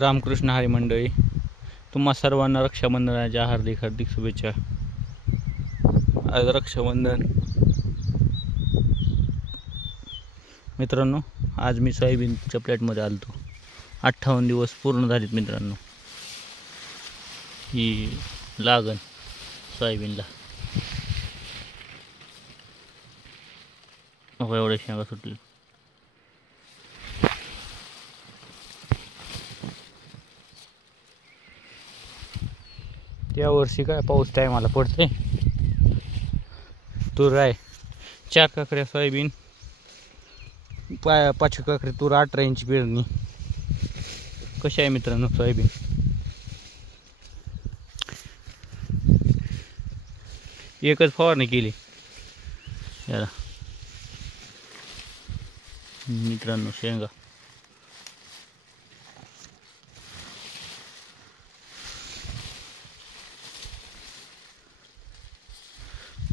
रामकृष्ण हरी मंडळी, तुम्हा सर्वांना रक्षाबंधनाच्या हार्दिक हार्दिक शुभेच्छा. आज रक्षाबंधन मित्रांनो. आज मी सोयाबीनच्या प्लॅटमध्ये आलतो. 58 दिवस पूर्ण झालेत मित्रांनो. ही लागण सोयाबीनला एवढ्या शेंगा सुटली. त्या वर्षी काय पाऊस टायमाला पडतोय. तूर आहे 4 काकड्या सोयाबीन, 5 काकडी तूर, 18 इंची पेरणी. कशी आहे मित्रांनो सोयाबीन? एकच फवारणी केली याला मित्रांनो. शेंगा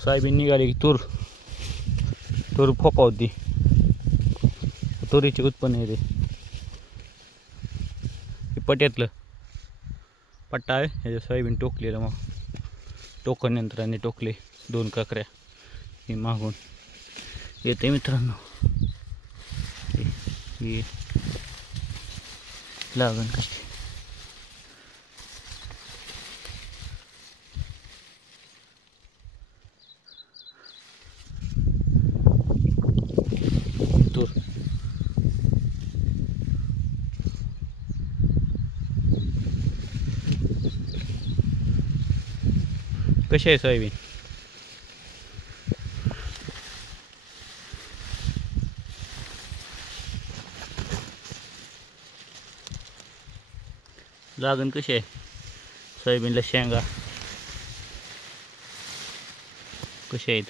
सोयाबीन निघाली की तूर फोपावती. तुरीचे उत्पन्न येते. हे पट्यातलं पट्टा आहे, हे सोयाबीन टोकलेलं. मग टोकन यंत्राने टोकले 2 काकऱ्या हे मागून येते मित्रांनो. हे लागण कशी तूर. कशी आहे सोयाबीन? लागण कशी आहे सोयाबीनला? शेंगा कशी आहेत?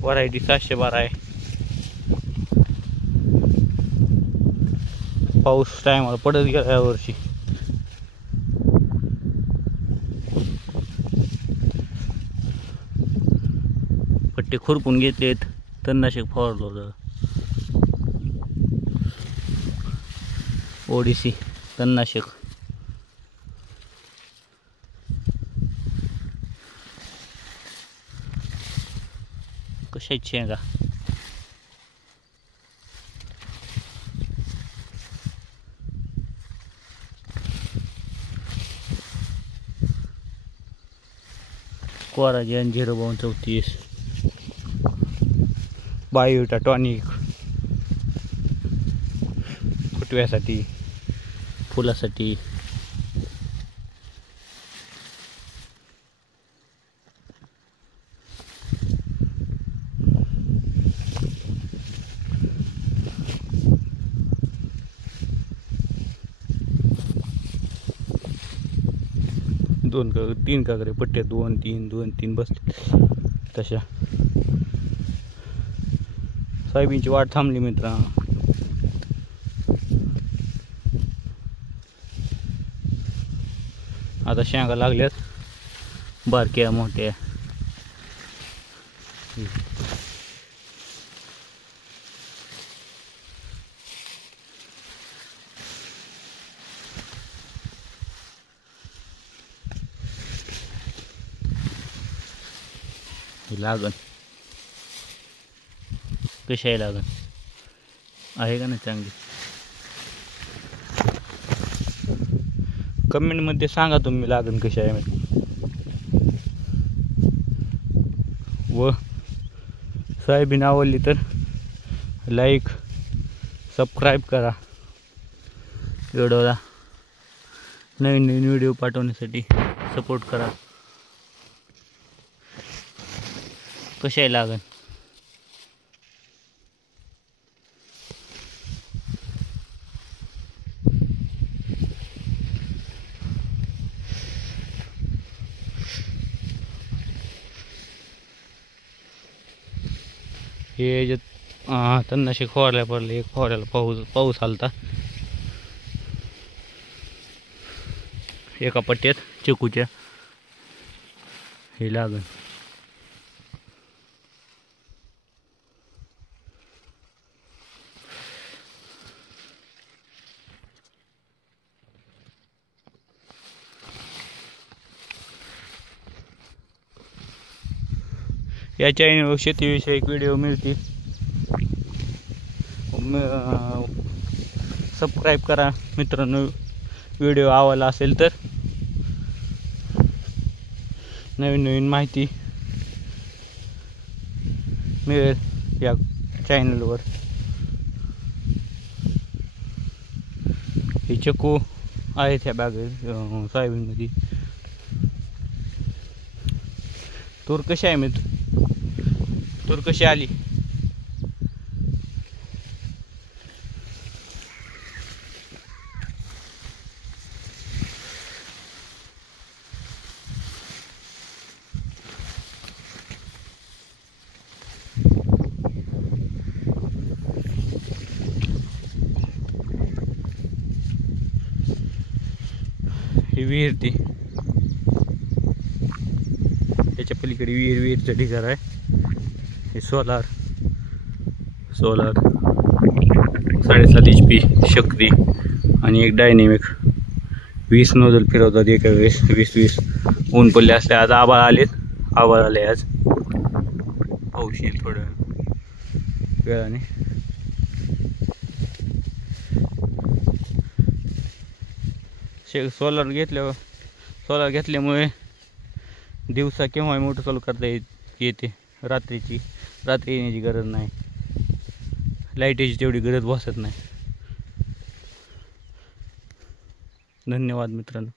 व्हरायटी 712 आहे. पाऊस टायमाला पडत गेला यावर्षी. पट्टे खुरपून घेतलेत, तणनाशक फवारलं होतं. ओडीसी तणनाशक. कशा आहेत शेंगा? कोराजेन 05234 बायोटा टॉनिक फुटव्यासाठी, फुलासाठी. दोन 3 काकरे पट्ट्या 2-3 बसले तशा. सोयाबीनची वाट थांबली मित्रांनो. आता शेंगा लागल्यात बारक्या मोठ्या. लागण कशी आहे? लागण आहे का नाही चांगली? कमेंटमध्ये सांगा तुम्ही लागण कशी आहे. व सोयाबीन आवडली तर लाईक सबस्क्राईब करा. व्हिडिओला नवीन व्हिडिओ पाठवण्यासाठी सपोर्ट करा. कशी आहे लागण? हे जे तणनाशक फवारल्या पडले. एक फवारायला पाऊस आलता. एका पट्ट्यात चिकूच्या हे लागण. या चॅनलवर शेतीविषयक व्हिडिओ मिळतील. सबस्क्राईब करा मित्रांनो. व्हिडिओ आवडला असेल तर नवीन नवीन माहिती मिळेल या चॅनलवर. हे चक्कू आहेत ह्या सोयाबीनमध्ये. तूर कशी आहे मित्र? तूर कशी आली? ही विहीर ती, त्याच्या पलीकडे विहीरचं ढिगार आहे. हे सोलार 7.5 HP शक्ती आणि एक डायनेमिक. 20 नोजल फिरवतात एका वेळेस. 20 ऊन पडले असले. आज आभाळ आले आज. पाऊस येईल थोड्या वेळाने. सोलार घेतल्यामुळे दिवसा केव्हा मोटर चालू करता येते. रात्री येण्याची गरज नाही. लाईटीची तेवढी गरज भासत नाही. धन्यवाद मित्रांनो.